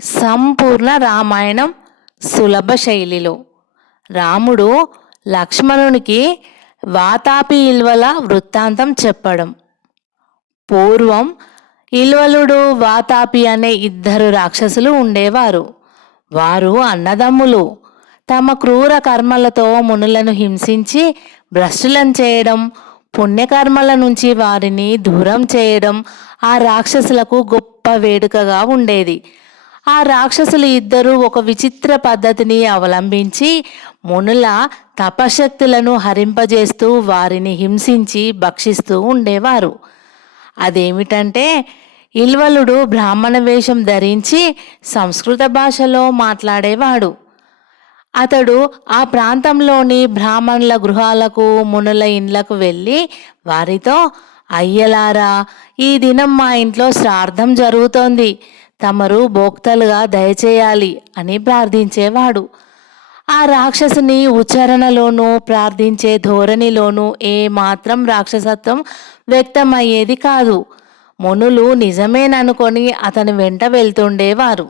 సంపూర్ణ రామాయణం సులభ శైలిలో రాముడు లక్ష్మణునికి వాతాపి ఇల్వల వృత్తాంతం చెప్పడం. పూర్వం ఇల్వలుడు వాతాపి అనే ఇద్దరు రాక్షసులు ఉండేవారు. వారు అన్నదమ్ములు. తమ క్రూర కర్మలతో మునులను హింసించి భ్రష్టులను చేయడం, పుణ్యకర్మల నుంచి వారిని దూరం చేయడం ఆ రాక్షసులకు గొప్ప వేడుకగా ఉండేది. ఆ రాక్షసులు ఇద్దరూ ఒక విచిత్ర పద్ధతిని అవలంబించి మునుల తపశక్తులను హరింపజేస్తూ వారిని హింసించి భక్షిస్తూ ఉండేవారు. అదేమిటంటే, ఇల్వలుడు బ్రాహ్మణ వేషం ధరించి సంస్కృత భాషలో మాట్లాడేవాడు. అతడు ఆ ప్రాంతంలోని బ్రాహ్మణుల గృహాలకు, మునుల ఇండ్లకు వెళ్ళి వారితో, అయ్యలారా, ఈ దినం మా ఇంట్లో శ్రాద్ధం జరుగుతోంది, తమరు భోక్తలుగా దయచేయాలి అని ప్రార్థించేవాడు. ఆ రాక్షసుని ఉచ్చారణలోనూ ప్రార్థించే ధోరణిలోనూ ఏమాత్రం రాక్షసత్వం వ్యక్తమయ్యేది కాదు. మునులు నిజమేననుకొని అతని వెంట వెళ్తుండేవారు.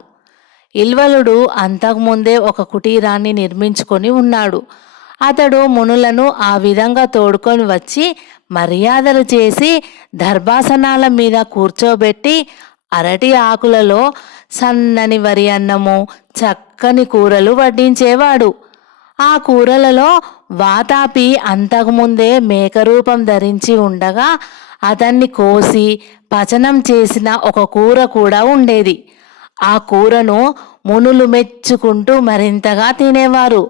ఇల్వలుడు అంతకుముందే ఒక కుటీరాన్ని నిర్మించుకొని ఉన్నాడు. అతడు మునులను ఆ విధంగా తోడుకొని వచ్చి మర్యాదలు చేసి దర్భాసనాల మీద కూర్చోబెట్టి అరటి ఆకులలో సన్నని వరి అన్నము, చక్కని కూరలు వడ్డించేవాడు. ఆ కూరలలో వాతాపి అంతకుముందే మేకరూపం ధరించి ఉండగా అతన్ని కోసి పచనం చేసిన ఒక కూర కూడా ఉండేది. ఆ కూరను మునులు మెచ్చుకుంటూ మరింతగా తినేవారు.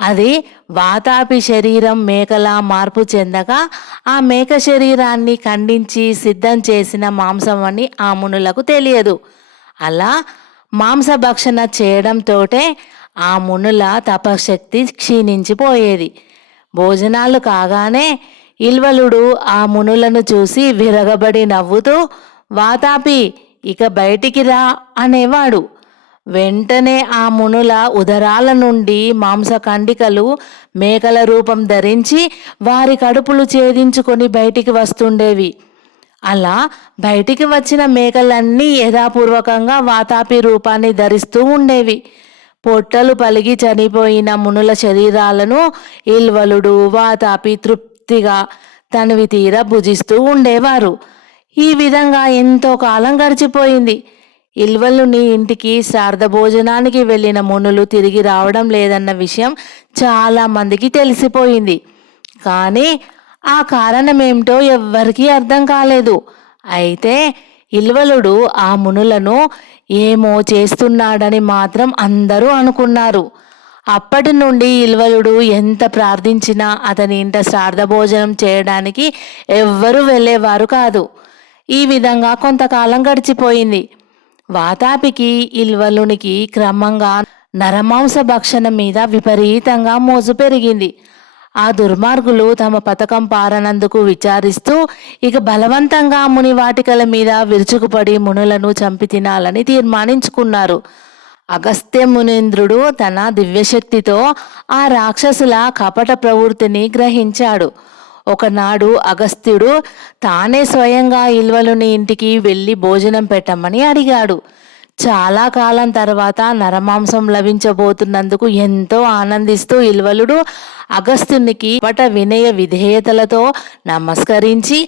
అది వాతాపి శరీరం మేకలా మార్పు చెందగా ఆ మేక శరీరాన్ని ఖండించి సిద్ధం చేసిన మాంసం అని ఆ మునులకు తెలియదు. అలా మాంసభక్షణ చేయడంతోటే ఆ మునుల తపశక్తి క్షీణించిపోయేది. భోజనాలు కాగానే ఇల్వలుడు ఆ మునులను చూసి విరగబడి నవ్వుతూ, వాతాపి, ఇక బయటికి రా అనేవాడు. వెంటనే ఆ మునుల ఉదరాల నుండి మాంసఖండికలు మేకల రూపం ధరించి వారి కడుపులు ఛేదించుకొని బయటికి వస్తుండేవి. అలా బయటికి వచ్చిన మేకలన్నీ యథాపూర్వకంగా వాతాపి రూపాన్ని ధరిస్తూ ఉండేవి. పొట్టలు పలిగి చనిపోయిన మునుల శరీరాలను ఇల్వలుడు, వాతాపి తృప్తిగా తనివి తీర భుజిస్తూ ఉండేవారు. ఈ విధంగా ఎంతో కాలం గడిచిపోయింది. ఇల్వలుని ఇంటికి శ్రాద్ధ భోజనానికి వెళ్ళిన మునులు తిరిగి రావడం లేదన్న విషయం చాలా మందికి తెలిసిపోయింది. కానీ ఆ కారణమేమిటో ఎవ్వరికీ అర్థం కాలేదు. అయితే ఇల్వలుడు ఆ మునులను ఏమో చేస్తున్నాడని మాత్రం అందరూ అనుకున్నారు. అప్పటి నుండి ఇల్వలుడు ఎంత ప్రార్థించినా అతని ఇంట శ్రాద్ధ భోజనం చేయడానికి ఎవ్వరూ వెళ్ళేవారు కాదు. ఈ విధంగా కొంతకాలం గడిచిపోయింది. వాతాపికి, ఇల్వలునికి క్రమంగా నరమాంస భక్షణ మీద విపరీతంగా మోజు పెరిగింది. ఆ దుర్మార్గులు తమ పథకం పారనందుకు విచారిస్తూ ఇక బలవంతంగా ముని వాటికల మీద విరుచుకుపడి మునులను చంపి తినాలని తీర్మానించుకున్నారు. అగస్త్య మునీంద్రుడు తన దివ్యశక్తితో ఆ రాక్షసుల కపట ప్రవృత్తిని గ్రహించాడు. ఒకనాడు అగస్త్యుడు తానే స్వయంగా ఇల్వలుని ఇంటికి వెళ్ళి భోజనం పెట్టమని అడిగాడు. చాలా కాలం తర్వాత నరమాంసం లభించబోతున్నందుకు ఎంతో ఆనందిస్తూ ఇల్వలుడు అగస్త్యునికి పట వినయ విధేయతలతో నమస్కరించి,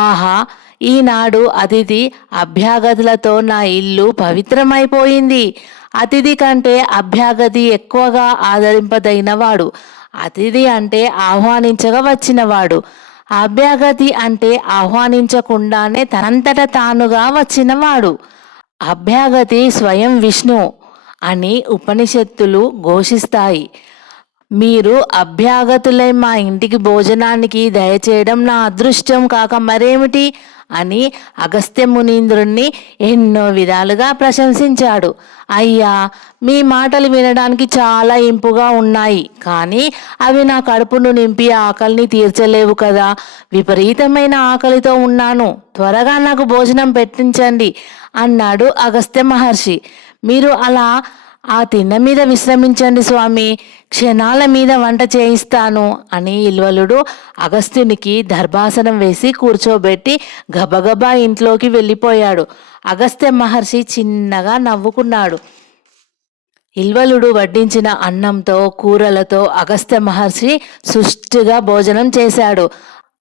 ఆహా, ఈనాడు అతిథి అభ్యాగతులతో నా ఇల్లు పవిత్రమైపోయింది. అతిథి కంటే అభ్యాగతి ఎక్కువగా ఆదరింపదగినవాడు. అతిథి అంటే ఆహ్వానించగా వచ్చినవాడు. అభ్యాగతి అంటే ఆహ్వానించకుండానే తనంతట తానుగా వచ్చినవాడు. అభ్యాగతి స్వయం విష్ణు అని ఉపనిషత్తులు ఘోషిస్తాయి. మీరు అభ్యాగతులై మా ఇంటికి భోజనానికి దయచేయడం నా అదృష్టం కాక మరేమిటి అని అగస్త్య మునీంద్రుణ్ణి ఎన్నో విధాలుగా ప్రశంసించాడు. అయ్యా, మీ మాటలు వినడానికి చాలా ఇంపుగా ఉన్నాయి, కానీ అవి నా కడుపును నింపి ఆకలిని తీర్చలేవు కదా. విపరీతమైన ఆకలితో ఉన్నాను, త్వరగా నాకు భోజనం పెట్టించండి అన్నాడు అగస్త్య మహర్షి. మీరు అలా ఆ తిన్న మీద విశ్రమించండి స్వామి, క్షణాల మీద వంట చేయిస్తాను అని ఇల్వలుడు అగస్త్యునికి దర్భాసనం వేసి కూర్చోబెట్టి గబగబా ఇంట్లోకి వెళ్ళిపోయాడు. అగస్త్య మహర్షి చిన్నగా నవ్వుకున్నాడు. ఇల్వలుడు వడ్డించిన అన్నంతో కూరలతో అగస్త్య మహర్షి సుష్టిగా భోజనం చేశాడు.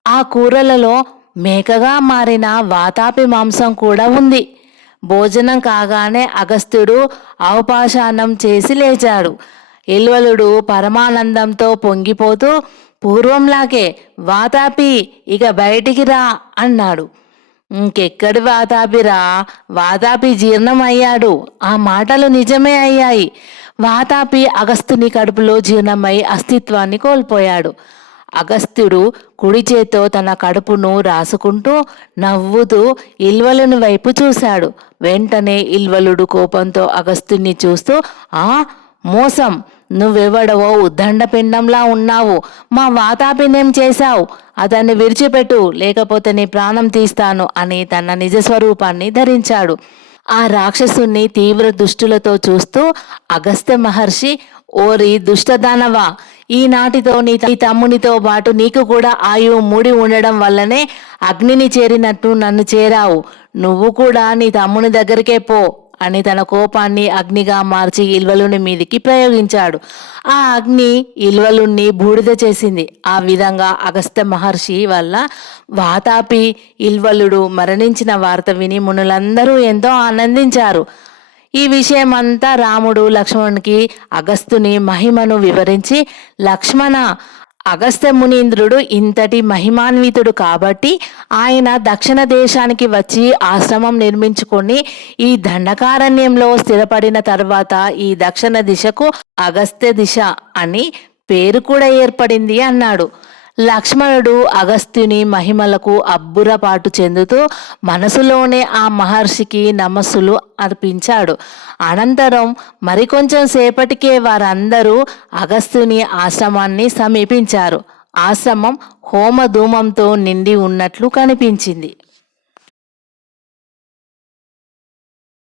ఆ కూరలలో మేకగా మారిన వాతాపి మాంసం కూడా ఉంది. భోజనం కాగానే అగస్త్యుడు అవపాశానం చేసి లేచాడు. ఇల్వలుడు పరమానందంతో పొంగిపోతూ, పూర్వంలాగే వాతాపి ఇక బయటికి రా అన్నాడు. ఇంకెక్కడి వాతాపిరా, వాతాపి జీర్ణమయ్యాడు. ఆ మాటలు నిజమే అయ్యాయి. వాతాపి అగస్త్యుని కడుపులో జీర్ణమై అస్తిత్వాన్ని కోల్పోయాడు. అగస్త్యుడు కుడి చేత్తో తన కడుపును రాసుకుంటూ నవ్వుతూ ఇల్వలుని వైపు చూశాడు. వెంటనే ఇల్వలుడు కోపంతో అగస్త్యుని చూస్తూ, ఆ మోసం, నువ్వెవడవో ఉద్దండపిండంలా ఉన్నావు. మా వాతాపినేం చేశావు? అతన్ని విడిచిపెట్టు, లేకపోతే నీ ప్రాణం తీస్తాను అని తన నిజస్వరూపాన్ని ధరించాడు. ఆ రాక్షసుని తీవ్ర దుష్టులతో చూస్తూ అగస్త్య మహర్షి, ఓరి దుష్టదానవా, ఈనాటితో నీ తమ్మునితో పాటు నీకు కూడా ఆయువు ముడి ఉండడం వల్లనే అగ్నిని చేరినట్టు నన్ను చేరావు. నువ్వు కూడా నీ తమ్ముని దగ్గరికే పో అని తన కోపాన్ని అగ్నిగా మార్చి ఇల్వలుని మీదికి ప్రయోగించాడు. ఆ అగ్ని ఇల్వలుణ్ణి బూడిద చేసింది. ఆ విధంగా అగస్త్య మహర్షి వల్ల వాతాపి ఇల్వలుడు మరణించిన వార్త విని మునులందరూ ఎంతో ఆనందించారు. ఈ విషయమంతా రాముడు లక్ష్మణునికి అగస్త్యుని మహిమను వివరించి, లక్ష్మణ, అగస్త్య మునీంద్రుడు ఇంతటి మహిమాన్వితుడు కాబట్టి ఆయన దక్షిణ దేశానికి వచ్చి ఆశ్రమం నిర్మించుకొని ఈ దండకారణ్యంలో స్థిరపడిన తర్వాత ఈ దక్షిణ దిశకు అగస్త్య దిశ అని పేరు కూడా ఏర్పడింది అన్నాడు. లక్ష్మణుడు అగస్త్యుని మహిమలకు అబ్బురపాటు చెందుతూ మనసులోనే ఆ మహర్షికి నమస్సులు అర్పించాడు. అనంతరం మరికొంచెం సేపటికే వారందరూ అగస్త్యుని ఆశ్రమాన్ని సమీపించారు. ఆశ్రమం హోమధూమంతో నిండి ఉన్నట్లు కనిపించింది.